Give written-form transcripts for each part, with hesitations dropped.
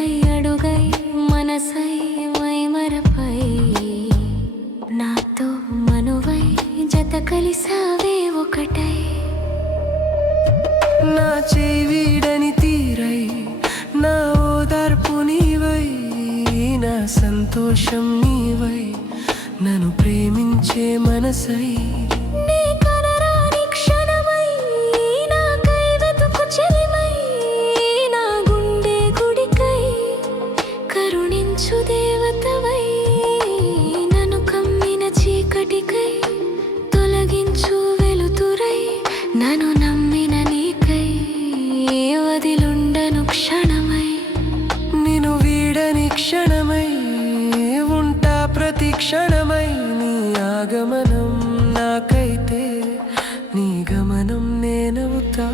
జతకై అడుగై మనసై మైమరపై నాతో మనువై జత కలిసావే ఒకటై నా చేయి వీడని తీరై నా ఓదార్పు నీవై నా సంతోషం నీవై నన్ను ప్రేమించే మనసై దేవతవై నన్ను కమ్మిన చీకటికై తొలగించు వెలుతురై నన్ను నమ్మిన నీకై వదిలుండను క్షణమై నిన్ను వీడని క్షణమై ఉంటా ప్రతి క్షణమై నీ ఆగమనం నాకైతే నీ గమనం నేనవుతా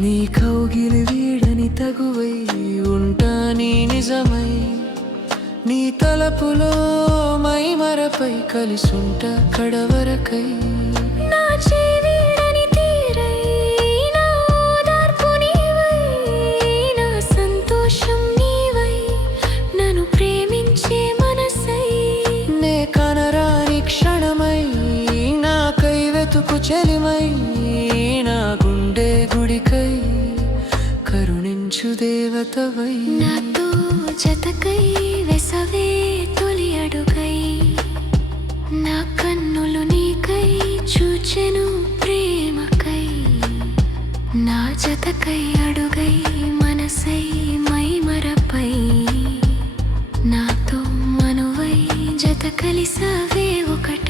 నీ కౌగిలి వీడని తగువై ఉంటా నీ నిజమై నీ తలపులో మైమరపై కలిసుంటా కడవరకై నా చెవిడని తీరై నా ఓదార్పు నీవై నా సంతోషం నీవై నన్ను ప్రేమించే మనసై నే కనరాని క్షణమై నాకై వెతుకు చెలిమై నా గుండె గుడికై కరుణించు దేవతవై నాతో జతకై వెసవే తొలి అడుగై నా కన్నులు నీకై చూచెను ప్రేమకై నా జతకై అడుగై మనసై మైమరపై నాతో మనువై జత కలిసావే ఒకటై